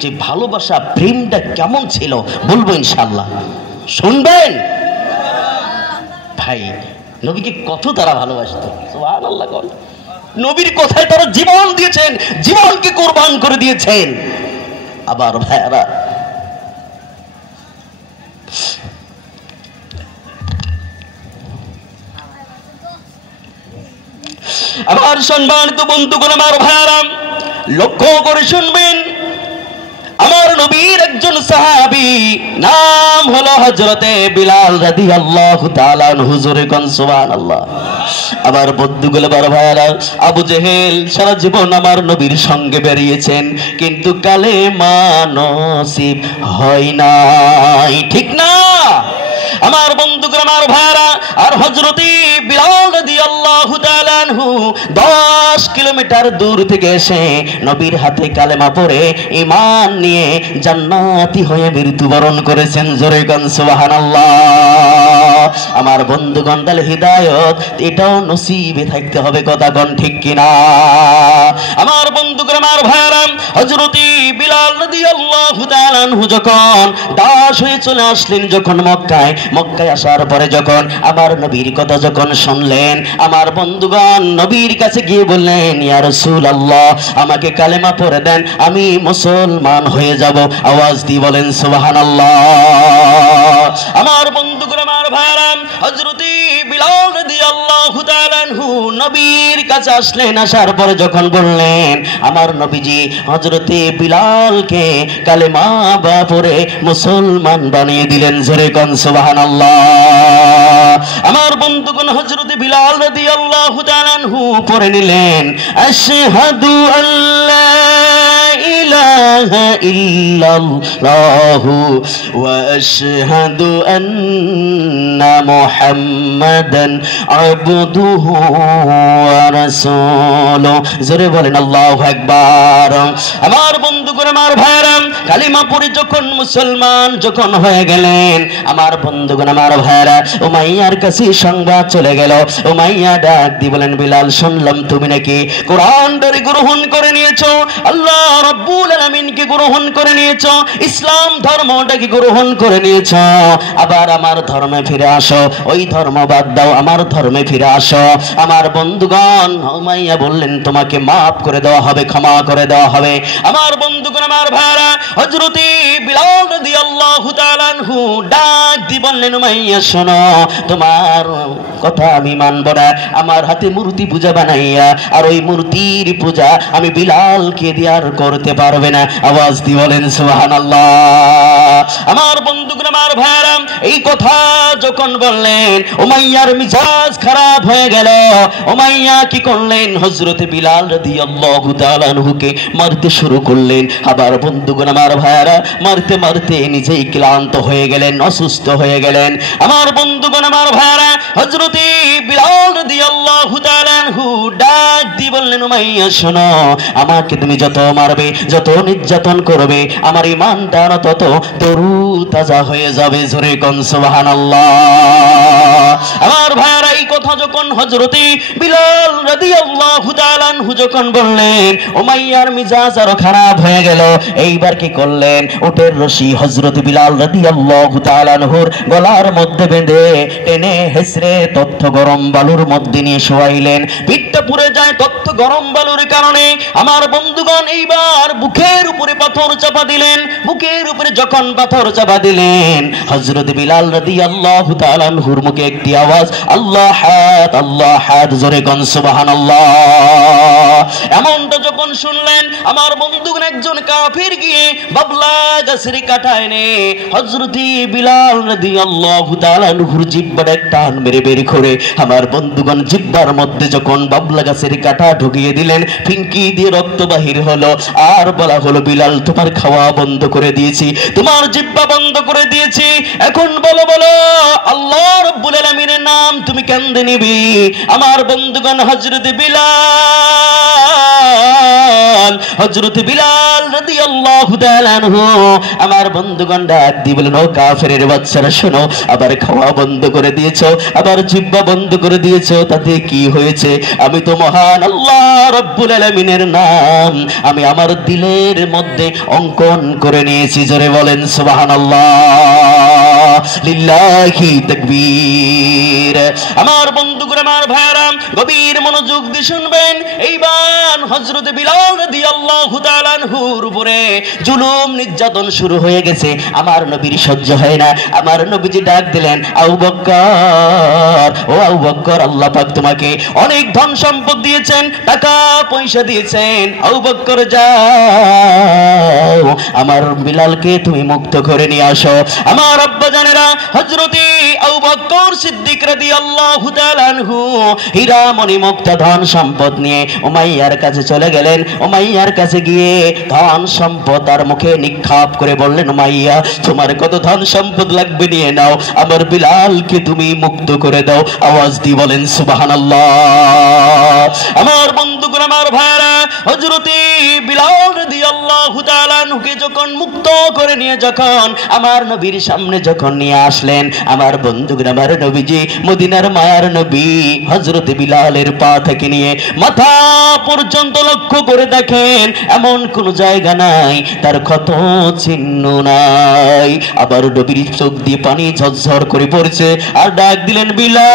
যে ভালোবাসা, প্রেমটা কেমন ছিল বলবো ইনশাআল্লাহ, শুনবেন। ভাই, নবীকে কত তারা ভালোবাসতো, সুবহানাল্লাহ। নবীর কথায় তারা জীবন দিয়েছেন, জীবনকে কোরবান করে দিয়েছেন। আবার ভাইয়ারা, আমার সম্মানিত বন্ধুগণ, আমার ভাইয়ারা, লক্ষ্য করে শুনবেন। আমার নবীর একজন সাহাবী, নাম হলো হযরতে বিলাল রাদিয়াল্লাহু তাআলা আনহু। জোরে কোন সুবহানাল্লাহ। আবার বন্ধুগুলো, বড় ভাইয়ারা, আবু জেহেল সারা জীবন আমার নবীর সঙ্গে বেরিয়েছেন, কিন্তু কালেমা নসিব হয় নাই, ঠিক না? আমার বন্ধুগণ, আমার ভাইয়ারা, আর হযরতে বিলাল রাদিয়াল্লাহু তাআলা আনহু 10 কিলোমিটার দূর থেকে এসে নবীর হাতে কালেমা পড়ে ঈমান নিয়ে জান্নাতি হয়ে মৃত্যুবরণ করেছেন। জোরে গান সুবহানাল্লাহ। আমার বন্ধুগণ, তাহলে হিদায়াত এটাও নসিবে থাকতে হবে, কথা কোন ঠিক কিনা? আমার বন্ধুগণ, আমার ভাইয়ারা, হযরতে বিলাল রাদিয়াল্লাহু তাআলা আনহু যখন দাস হয়ে চলে আসলেন, যখন মক্কায় আসার পরে যখন আমার নবীর কথা যখন শুনলেন, আমার বন্ধুগণ নবীর কাছে গিয়ে বললেন, ইয়া রাসূলুল্লাহ, আমাকে কালেমা পড়ে দেন, আমি মুসলমান হয়ে যাব। আওয়াজ দিয়ে বলেন সুবহানাল্লাহ। আমার বন্ধুগণ, আমার ভাইরা, হযরতে বিলাল রাদিয়াল্লাহু তাআলা আনহু নবীর কাছে আসলেন। আসার পরে যখন বললেন, আমার নবীজি হযরতে বিলালকে কালেমা পড়ে মুসলমান বানিয়ে দিলেন। জোরে কোন সুবহানাল্লাহ। আমার বন্ধুগণ, হযরতে বিলাল রাদিয়াল্লাহু তাআলা আনহু পড়ে নিলেন, আশহাদু আল্লা ইলাহা ইল্লাল্লাহু ওয়া আশহাদু আন্না মুহাম্মাদান আবদুহু ওয়া রাসূলুহু। জোরে বলেন আল্লাহু আকবার। আমার বন্ধুগণ, আমার ভাইরা, কালিমা পড়ে যখন মুসলমান যখন হয়ে গেলেন, আমার বন্ধুগণ, আমার ভাইরা, উমাইয়ার কাছে সংবাদ চলে গেল। উমাইয়া ডাক দিয়ে বলেন, বিলাল, শুনলাম তুমি নাকি কোরআনটাকে গ্রহণ করে নিয়েছো, আল্লাহ রাব্বুল আলামিনকে গ্রহণ করে নিয়েছো, ইসলাম ধর্মটাকে গ্রহণ করে নিয়েছো। আবার আমার ধর্মে ফিরে আসো, ওই ধর্ম বাদ দাও, আমার ধর্মে ফিরে আসো। আমার বন্ধুগণ, উমাইয়া বললেন, তোমাকে মাফ করে দেওয়া হবে, ক্ষমা করে দেওয়া হবে। আমার বন্ধুগণ, আমার ভাইরা, হযরতে বিলাল রাদিয়াল্লাহু তাআলা আনহু ডাক দিয়ে বললেন, উমাইয়া শোনো, তোমার কথা আমি মানব না। আমার হাতে মূর্তি পূজা বানাইয়া আর ওই মূর্তির পূজা আমি বিলালকে দিয়ে আর করতে পারবে না। আওয়াজ দিয়ে বলেন সুবহানাল্লাহ। আমার বন্ধুগণ, আমার ভাইরা, এই কথা যখন বললেন, উমাইয়ার মিজাজ খারাপ হয়ে গেল। উমাইয়া কি করলেন, হযরত বিলাল রাদিয়াল্লাহু তাআলা আনহুকে মারতে শুরু করলেন। আবার বন্ধুগণ আমার ভাইরা, মারতে মারতে নিজেই ক্লান্ত হয়ে গেলেন, অসুস্থ হয়ে গেলেন। আমার বন্ধুগণ আমার ভাইরা, হযরত বিলাল রাদিয়াল্লাহু তাআলা আনহু ডাক দিয়ে বললেন, উমাইয়া শোনো, আমাকে তুমি যত মারবে, যত নির্যাতন করবে, আমার ঈমানটা তত তরু তাজা হয়ে যাবে। জোরে কোন সুবহানাল্লাহ। আমার ভাইরা, এই কথা যখন হযরত বিলাল রাদিয়াল্লাহু তাআলা আনহু যখন বললেন, উমাইয়ার মিজাজ আরো খারাপ হয়ে গেল। এইবার কি করলেন, উটের রশি হযরত বিলাল রাদিয়াল্লাহু তাআলা আনহুর গলার মধ্যে বেঁধে টেনে হেসড়ে তথ্য গরম বালুর মধ্যে নিয়ে শোয়াইলেন। পিঠটা পুড়ে যায় তথ্য গরম বালুর কারণে। আমার বন্ধুগণ, এইবার বুকের উপরে পাথর চাপা দিলেন। বুকের উপরে যখন পাথর চাপা দিলেন, হযরত বিলাল রাদিয়াল্লাহু তাআলা আনহুর মুখে একটি আওয়াজ, আল্লাহ হাত, আল্লাহ হাত। জোরে কোন সুবহানাল্লাহ। এমনটা যখন শুনলেন, আমার বন্ধুগণ, একজন কাফির গিয়ে বাবলা গাছের কাটা এনে হযরত বিলাল রাদিয়াল্লাহু তাআলা আনহুর জিহ্বাটা টান মেরে বের করে, আমার বন্ধুগণ, জিহ্বার মধ্যে যখন বাবলা গাছের কাটা ঢুকিয়ে দিলেন, ফিনকি দিয়ে রক্ত বাহির হলো। আর বলা হলো, বিলাল, তোমার খাওয়া বন্ধ করে দিয়েছি, তোমার জিহ্বা বন্ধ করে দিয়েছি, এখন বলো বলো আল্লাহ রাব্বুল আলামিনের নাম তুমি কেমনে নিবি? আমার বন্ধুগণ, হযরত বিলাল রাদিয়াল্লাহু তাআলা আনহু আমার বন্ধুগণ ডাক দিয়ে বলেন, ও কাফেরের বাচ্চারা শোনো, আবার খাওয়া বন্ধ করে দিয়েছো, আবার জিহ্বা বন্ধ করে দিয়েছো, তাতে কি হয়েছে? আমি তো মহান আল্লাহ রাব্বুল আলামিনের নাম আমি আমার দিলের মধ্যে অঙ্কন করে নিয়েছি। জোরে বলেন সুবহানাল্লাহ, লিল্লাহি তাকবীর। আমার বন্ধুগণ আমার ভাইরা, গভীর মনোযোগ দিয়ে শুনবেন। এইবার হযরত বিলাল রাদিয়াল্লাহু তাআলা আনহুর উপরে জুলুম নির্যাতন শুরু হয়ে গেছে। আমার নবীর সহ্য হয় না। আমার নবীজি ডাক দিলেন, আবু বকর, ও আবু বকর, আল্লাহ পাক তোমাকে অনেক ধন সম্পদ দিয়েছেন, টাকা পয়সা দিয়েছেন। আবু বকর, যাও আমার বিলালকে তুমি মুক্ত করে নিয়ে আসো। আমার আব্বা জানেরা, হযরত আবু বকর সিদ্দিক রাদিয়াল্লাহু তাআলা আনহু হীরা মণি মুক্তা ধন সম্পদ নিয়ে উমাইয়ার কাছে চলে গেলেন। উমাইয়ার কাছে গিয়ে ধন সম্পদ তার মুখে নিক্ষেপ করে বললেন, উমাইয়া, তোমার কত ধন সম্পদ লাগবে নিয়ে নাও, আমার বিলালকে তুমি মুক্ত করে দাও। আওয়াজ দিয়ে বলেন সুবহানাল্লাহ। আমার বন্ধুগণ আমার ভাইরা, হযরত বিলাল রাদিয়াল্লাহু তাআলা আনহুকে যখন মুক্ত করে নিয়ে যখন আমার নবীর সামনে যখন নিয়ে আসলেন, আমার বন্ধুগণ আমার নবীজি মদিনার মায়ার নবী হযরত বিলালের পা থেকে নিয়ে মাথা পর্যন্ত লক্ষ্য করে দেখেন, এমন কোন জায়গা নাই তার ক্ষত চিহ্ন নাই। আবার নবীর চোখ দিয়ে পানি ঝরঝর করে পড়ছে। আর ডাক দিলেন, বিলাল,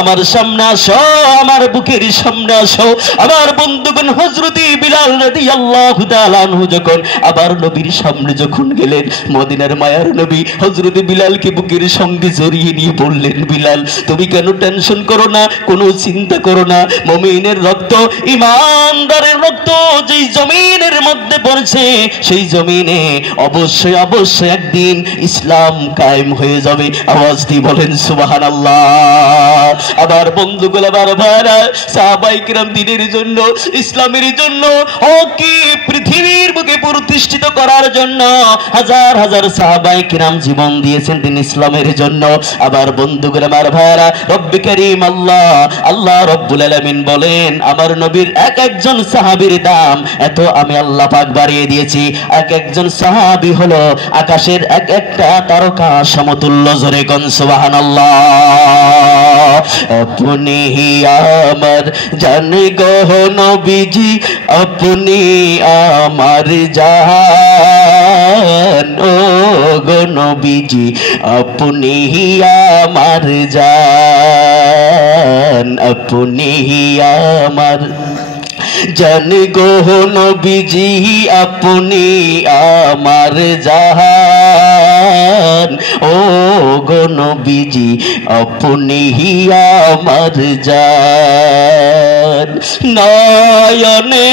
আমার সামনে আসো, আমার বুকের সামনে আসো। আমার বন্ধুগণ, হযরত বিলাল রাদিয়াল্লাহু তাআলা আনহু যখন আবার নবীর সামনে যখন গেলেন, মদিনার মায়ার নবী হযরত বিলালকে বুকের সঙ্গে জড়িয়ে নিয়ে বললেন, বিলাল, তুমি কেন টেনশন করো না, কোনো চিন্তা করো না। মুমিনের রক্ত, ঈমানদারের রক্ত যেই জমিনের মধ্যে পড়ছে, সেই জমিনে অবশ্যই অবশ্যই একদিন ইসলাম কায়েম হয়ে যাবে। আওয়াজ দিয়ে বলেন সুবহানাল্লাহ। আবার বন্ধুগুলো, আবার ভাইরা, সাহাবায়ে কিরাম দ্বীনের জন্য, ইসলামের জন্য, হককে পৃথিবীর বুকে প্রতিষ্ঠিত করার জন্য হাজার হাজার সাহাবায়ে কিরাম জীবন দিয়েছেন দিন ইসলামের জন্য। আবার বন্ধুগুলো, আমার ভাইরা, রব্বে কারীম আল্লাহ রব্বুল আলামিন বলেন, আমার নবীর এক একজন সাহাবীর দাম এত আমি আল্লাহ পাক বাড়িয়ে দিয়েছি। এক একজন সাহাবী হলো আকাশের এক একটা তারকা সমতুল্য। জোরে কোন সুবহানাল্লাহ। আপনি আমার জান গো নবীজি, আপনি আমার জান, ও গো নবীজি, আপনি আমার জান, আপনি আমার জান গো নবীজি আপনি আমার জাহান, ও গো নবীজি আপনি আমার জান। নয়নে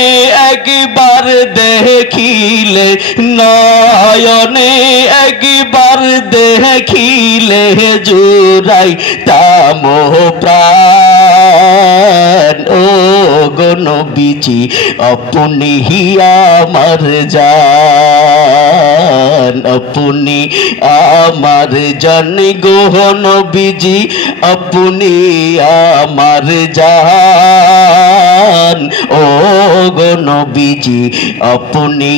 একবার দেখিলে, নয়নে একবার দেখিলে জুড়াই তাম প্রাণ, ও গো নবীজি আপনি আমার জান, আপনি আমার জান গো নবীজি আপনি আমার জান, ও গো নবীজি আপনি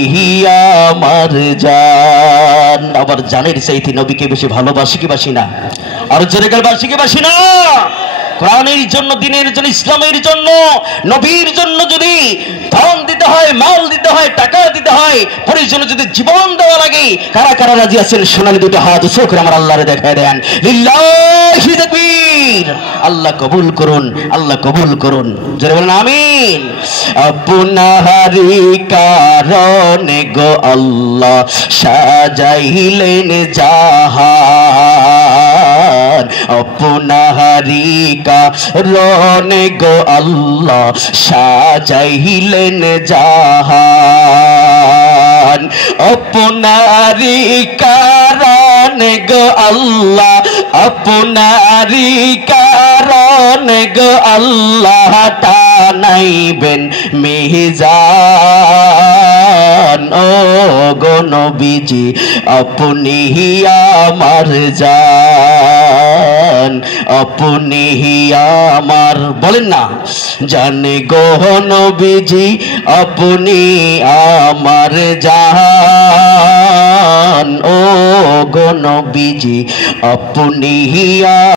আমার জান। আবার জানের চাইতে নবীকে বেশি ভালোবাসি কি বাসি না? আর জোরে করে বাসি কি বাসি না? কোরআনের জন্য, দিনের জন্য, ইসলামের জন্য, নবীর জন্য যদি ধন দিতে হয়, মাল দিতে হয়, টাকা দিতে হয়, পরিজনে যদি জীবন দেওয়া লাগে, কারা কারা রাজি আছেন? সোনালি দুটো হাত উঁচু করে আমার আল্লাহরে দেখায় দেন। লিল্লাহি তাকবীর। আল্লাহ কবুল করুন, আল্লাহ কবুল করুন, জোরে বলেন আমিন। আপনারি কারণে গো আল্লাহ সাজাইলেন জাহান, আপনারি কারণে গো আল্লাহ সাজাইলেন জাহান, আপনারি কারণে গো আল্লাহ, আপনারি কারণে গো আল্লাহ টানাইবেন মিজান, ও গো নবীজি আপনি আমার জান, আপনি আমার, বলেন না, জানে গো নবীজি আপনি আমার জান, ও গো নবীজি আপনি